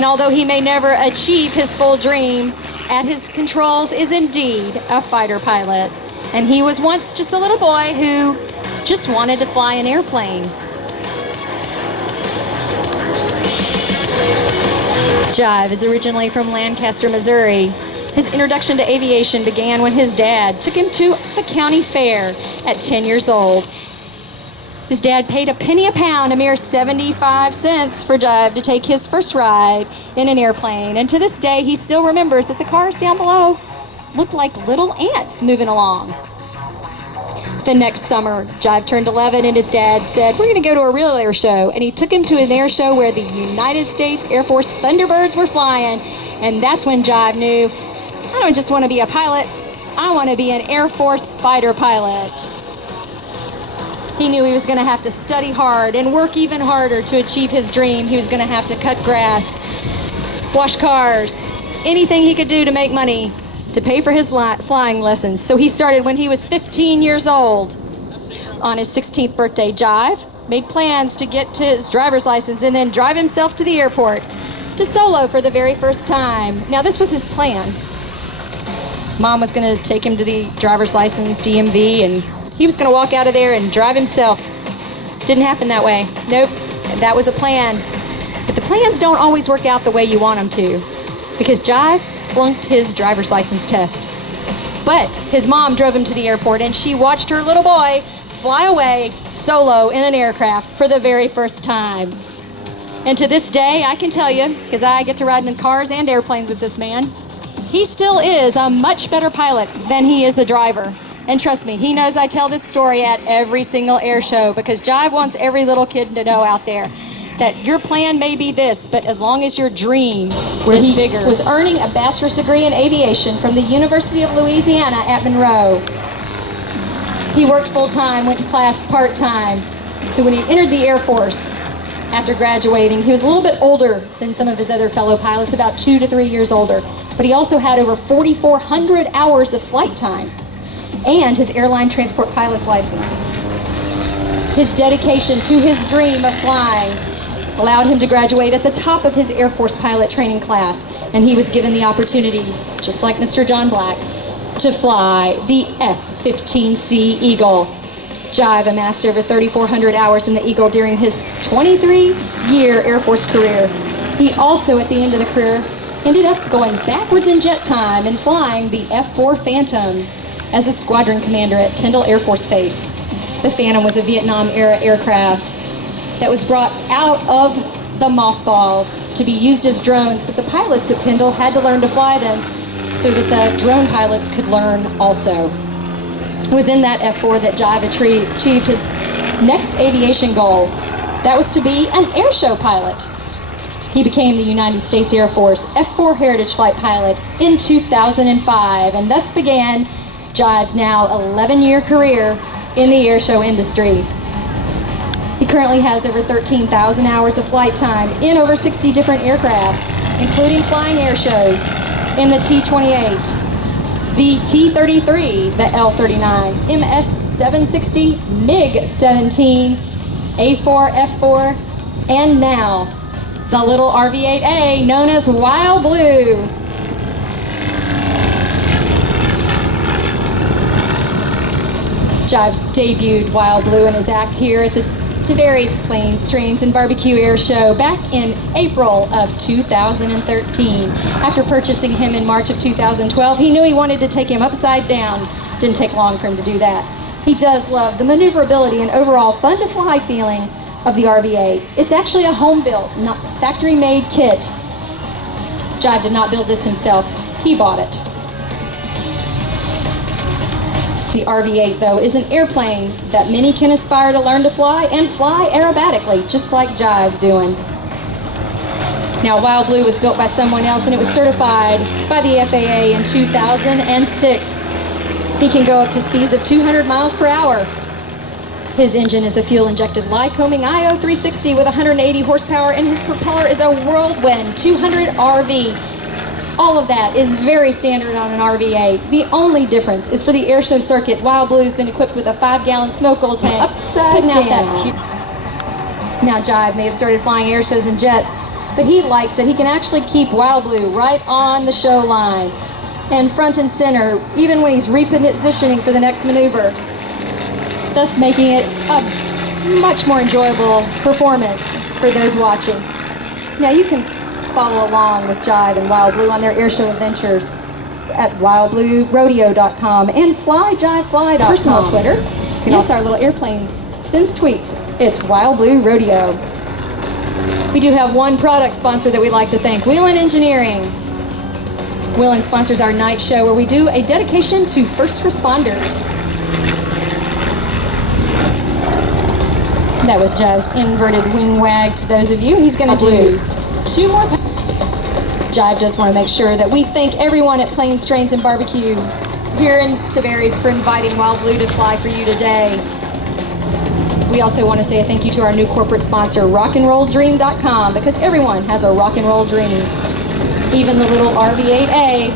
And although he may never achieve his full dream, at his controls is indeed a fighter pilot. And he was once just a little boy who just wanted to fly an airplane. Jive is originally from Lancaster, Missouri. His introduction to aviation began when his dad took him to the county fair at 10 years old. His dad paid a penny a pound, a mere 75 cents, for Jive to take his first ride in an airplane. And to this day, he still remembers that the cars down below looked like little ants moving along. The next summer, Jive turned 11, and his dad said, "We're going to go to a real air show." And he took him to an air show where the United States Air Force Thunderbirds were flying. And that's when Jive knew, I don't just want to be a pilot, I want to be an Air Force fighter pilot. He knew he was going to have to study hard and work even harder to achieve his dream. He was going to have to cut grass, wash cars, anything he could do to make money to pay for his flying lessons. So he started when he was 15 years old. On his 16th birthday, Jive made plans to get to his driver's license and then drive himself to the airport to solo for the very first time. Now, this was his plan. Mom was going to take him to the driver's license DMV, and he was going to walk out of there and drive himself. Didn't happen that way. Nope, that was a plan. But the plans don't always work out the way you want them to, because Jive flunked his driver's license test. But his mom drove him to the airport, and she watched her little boy fly away solo in an aircraft for the very first time. And to this day, I can tell you, because I get to ride in cars and airplanes with this man, he still is a much better pilot than he is a driver. And trust me, he knows I tell this story at every single air show, because Jive wants every little kid to know out there that your plan may be this, but as long as your dream is bigger. He was earning a bachelor's degree in aviation from the University of Louisiana at Monroe. He worked full-time, went to class part-time. So when he entered the Air Force, after graduating, he was a little bit older than some of his other fellow pilots, about 2 to 3 years older. But he also had over 4,400 hours of flight time and his airline transport pilot's license. His dedication to his dream of flying allowed him to graduate at the top of his Air Force pilot training class, and he was given the opportunity, just like Mr. John Black, to fly the F-15C Eagle. Jive amassed over 3,400 hours in the Eagle during his 23-year Air Force career. He also, at the end of the career, ended up going backwards in jet time and flying the F-4 Phantom as a squadron commander at Tyndall Air Force Base. The Phantom was a Vietnam-era aircraft that was brought out of the mothballs to be used as drones, but the pilots at Tyndall had to learn to fly them so that the drone pilots could learn also. It was in that F-4 that Jive achieved his next aviation goal. That was to be an air show pilot. He became the United States Air Force F-4 Heritage Flight Pilot in 2005, and thus began Jive's now 11-year career in the air show industry. He currently has over 13,000 hours of flight time in over 60 different aircraft, including flying air shows in the T-28, the T-33, the L-39, MS-760, MiG-17, A-4, F-4, and now the little RV-8A known as Wild Blue. Jive debuted Wild Blue in his act here at the Tavares Planes, Trains, and Barbecue Air Show back in April of 2013. After purchasing him in March of 2012, he knew he wanted to take him upside down. Didn't take long for him to do that. He does love the maneuverability and overall fun-to-fly feeling of the RV-8. It's actually a home-built, not factory-made kit. Jive did not build this himself. He bought it. The RV-8, though, is an airplane that many can aspire to learn to fly and fly aerobatically, just like Jive's doing. Now, Wild Blue was built by someone else, and it was certified by the FAA in 2006. He can go up to speeds of 200 miles per hour. His engine is a fuel-injected Lycoming IO360 with 180 horsepower, and his propeller is a Whirlwind 200 RV. All of that is very standard on an RV-8. The only difference is for the airshow circuit. Wild Blue's been equipped with a 5-gallon smoke oil tank. Upside down. Now, Jive may have started flying airshows and jets, but he likes that he can actually keep Wild Blue right on the show line and front and center, even when he's repositioning for the next maneuver, thus making it a much more enjoyable performance for those watching. Now you can follow along with Jive and Wild Blue on their airshow adventures at wildbluerodeo.com and flyjivefly.com. Personal Twitter. Yes, our little airplane sends tweets. It's Wild Blue Rodeo. We do have one product sponsor that we'd like to thank, Wheelin' Engineering. Wheelin' sponsors our night show where we do a dedication to first responders. That was Jive's inverted wing wag to those of you. He's going to do 2 more. Jive just want to make sure that we thank everyone at Plains, Trains, and Barbecue here in Tavares for inviting Wild Blue to fly for you today. We also want to say a thank you to our new corporate sponsor, rockandrolldream.com, because everyone has a rock and roll dream. Even the little RV-8A